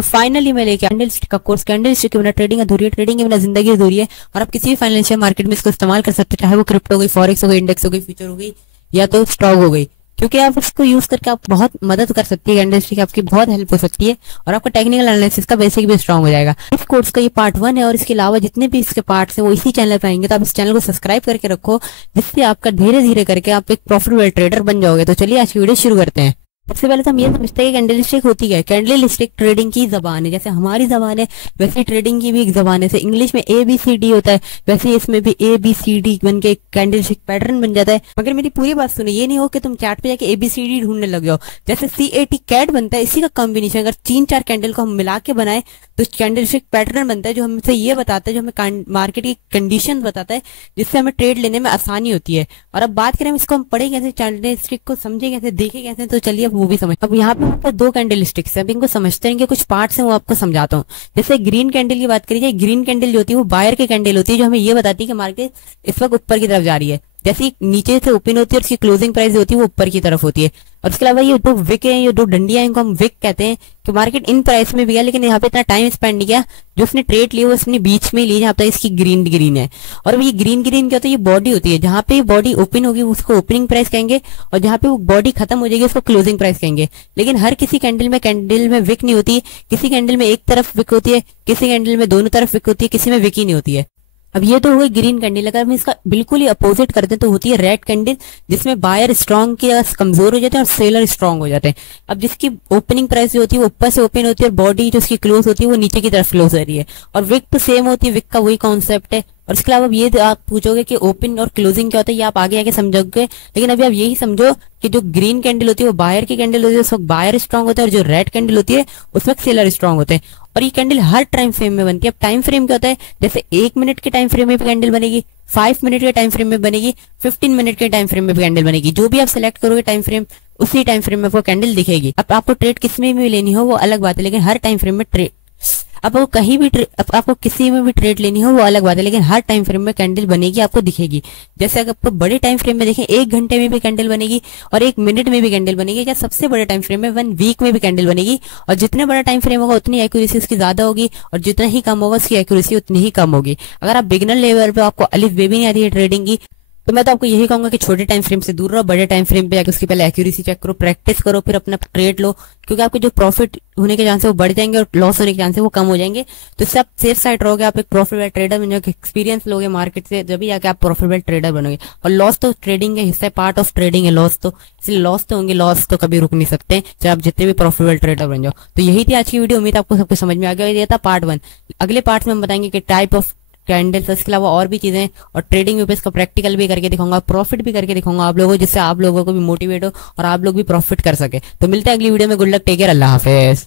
तो फाइनली मैं लेके कैंडल स्टिक का कोर्स। कैंडल स्टिक के बिना ट्रेडिंग अधूरी है, ट्रेडिंग के बिना जिंदगी अधूरी है। और आप किसी भी फाइनेंशियल मार्केट में इसको इस्तेमाल कर सकते हैं, चाहे वो क्रिप्टो हो गई, फॉरेक्स हो गई, इंडेक्स हो गई, फ्यूचर हो गई, या तो स्टॉक हो गई। क्योंकि आप इसको यूज करके आप बहुत मदद कर सकती है, कैंडल स्टिक आपकी बहुत हेल्प हो सकती है और आपका टेक्निकल एनालिसिस का बेसिक भी स्ट्रांग हो जाएगा। इस कोर्स का ये पार्ट 1 है और इसके अलावा जितने भी इसके पार्ट्स हैं वो इसी चैनल पर आएंगे। तो आप इस चैनल को सब्सक्राइब करके रखो, जिससे आपका धीरे धीरे करके आप एक प्रॉफिटेबल ट्रेडर बन जाओगे। तो चलिए आज की वीडियो शुरू करते हैं। सबसे पहले तो हम ये समझते हैं कि कैंडल स्टिक होती है। कैंडल स्टिक ट्रेडिंग की जबान है, जैसे हमारी जबान है वैसे ट्रेडिंग की भी एक जबान है। जैसे इंग्लिश में ABCD होता है, वैसे इसमें भी ABCD बन के कैंडल स्टिक पैटर्न बन जाता है। मगर मेरी पूरी बात सुनो, ये नहीं हो कि तुम चैट पे जाके ABCD ढूंढने लग जाओ। जैसे CAT कैट बनता है, इसी का कॉम्बिनेशन अगर 3-4 कैंडल को हम मिला के बनाए तो कैंडल स्टिक पैटर्न बनता है, जो हमसे ये बताता है, जो हमें मार्केट की कंडीशन बताता है, जिससे हमें ट्रेड लेने में आसानी होती है। और अब बात करें इसको हम पढ़े कैसे, कैंडल स्टिक को समझे कैसे, देखे कैसे, तो चलिए अब वो भी समझ। अब यहाँ पे 2 कैंडल स्टिक्स है, अब इनको समझते हैं कि कुछ पार्ट्स हैं वो आपको समझाता हूँ। जैसे ग्रीन कैंडल की बात करिए, ग्रीन कैंडल जो होती है वो बायर की कैंडल होती है, जो हमें ये बताती है कि मार्केट इस वक्त ऊपर की तरफ जा रही है। जैसे नीचे से ओपन होती है और उसकी क्लोजिंग प्राइस होती है वो ऊपर की तरफ होती है। और उसके अलावा ये 2 विक है, ये 2 डंडियां, इनको हम विक कहते हैं कि मार्केट इन प्राइस में भी गया, लेकिन यहाँ पे इतना टाइम स्पेंड नहीं किया। जो उसने ट्रेड ली वो उसने बीच में ली, जहाँ पे इसकी ग्रीन ग्रीन है। और ये ग्रीन ग्रीन क्या होता है, ये बॉडी होती है। जहाँ पे बॉडी ओपन होगी उसको ओपनिंग प्राइस कहेंगे, और जहाँ पे वो बॉडी खत्म हो जाएगी उसको क्लोजिंग प्राइस कहेंगे। लेकिन हर किसी कैंडल में विक नहीं होती। किसी कैंडल में एक तरफ विक होती है, किसी कैंडल में दोनों तरफ विक होती है, किसी में विक ही नहीं होती है। अब ये तो हो गई ग्रीन कैंडल। अगर हम इसका बिल्कुल ही अपोजिट करते हैं तो होती है रेड कैंडल, जिसमें बायर स्ट्रांग के कमजोर हो जाते हैं और सेलर स्ट्रांग हो जाते हैं। अब जिसकी ओपनिंग प्राइस जो होती है वो ऊपर से ओपन होती है और बॉडी जो उसकी क्लोज होती है वो नीचे की तरफ क्लोज हो रही है। और विक तो सेम होती है, विक का वही कॉन्सेप्ट है। और इसके अलावा ये आप पूछोगे कि ओपन और क्लोजिंग क्या होता है, ये आप आगे आगे समझोगे। लेकिन अभी आप यही समझो कि जो ग्रीन कैंडल होती है वो बायर की कैंडल होती है, उस वक्त बायर स्ट्रांग होता है, और जो रेड कैंडल होती है उस वक्त सेलर स्ट्रांग होते हैं। और ये कैंडल हर टाइम फ्रेम में बनती है। अब टाइम फ्रेम क्या होता है, जैसे 1 मिनट के टाइम फ्रेम में भी कैंडल बनेगी, 5 मिनट के टाइम फ्रेम में बनेगी, 15 मिनट के टाइम फ्रेम में भी कैंडल बनेगी। जो भी आप सिलेक्ट करोगे टाइम फ्रेम, उसी टाइम फ्रेम में वो कैंडल दिखेगी। अब आपको ट्रेड किसमें भी लेनी हो वो अलग बात है, लेकिन हर टाइम फ्रेम में ट्रेड, अब वो कहीं भी आपको किसी में भी ट्रेड लेनी हो वो अलग बात है, लेकिन हर टाइम फ्रेम में कैंडल बनेगी, आपको दिखेगी। जैसे अगर आपको बड़े टाइम फ्रेम में देखें 1 घंटे में भी कैंडल बनेगी और 1 मिनट में भी कैंडल बनेगी, या सबसे बड़े टाइम फ्रेम में 1 वीक में भी कैंडल बनेगी। और जितने बड़ा टाइम फ्रेम होगा उतनी एक्यूरेसी उसकी ज्यादा होगी, और जितना ही कम होगा उसकी एक्यूरेसी उतनी ही कम होगी। अगर आप बिगिनर लेवल पे आपको अलिफ बे भी नहीं आती है ट्रेडिंग की, तो मैं तो आपको यही कहूंगा कि छोटे टाइम फ्रेम से दूर रहो, बड़े टाइम फ्रेम पे जाकर उसकी पहले एक्यूरेसी चेक करो, प्रैक्टिस करो, फिर अपना ट्रेड लो। क्योंकि आपके जो प्रॉफिट होने के चांस है वो बढ़ जाएंगे और लॉस होने के चांस है वो कम हो जाएंगे। तो इससे आप सेफ साइड रहोगे, आप एक प्रॉफिटेबल ट्रेडर बन जाओगे, एक्सपीरियंस लोगे मार्केट से, जब भी जाके आप प्रॉफिटेबल ट्रेडर बनोगे। और लॉस तो ट्रेडिंग का हिस्सा है, पार्ट ऑफ ट्रेडिंग है लॉस तो, इसलिए लॉस तो होंगे, लॉस तो कभी रुक नहीं सकते, चाहे आप जितने भी प्रॉफिटेबल ट्रेडर बन जाओ। तो यही थी आज की वीडियो, उम्मीद आपको सब कुछ समझ में आ गया। ये था पार्ट 1। अगले पार्ट में हम बताएंगे कि टाइप ऑफ कैंडल्स, इसके अलावा और भी चीजें, और ट्रेडिंग पे इसका प्रैक्टिकल भी करके दिखाऊंगा, प्रॉफिट भी करके दिखाऊंगा आप लोगों को, जिससे आप लोगों को भी मोटिवेट हो और आप लोग भी प्रॉफिट कर सके। तो मिलते हैं अगली वीडियो में। गुड लक, टेक केयर, अल्लाह हाफिज।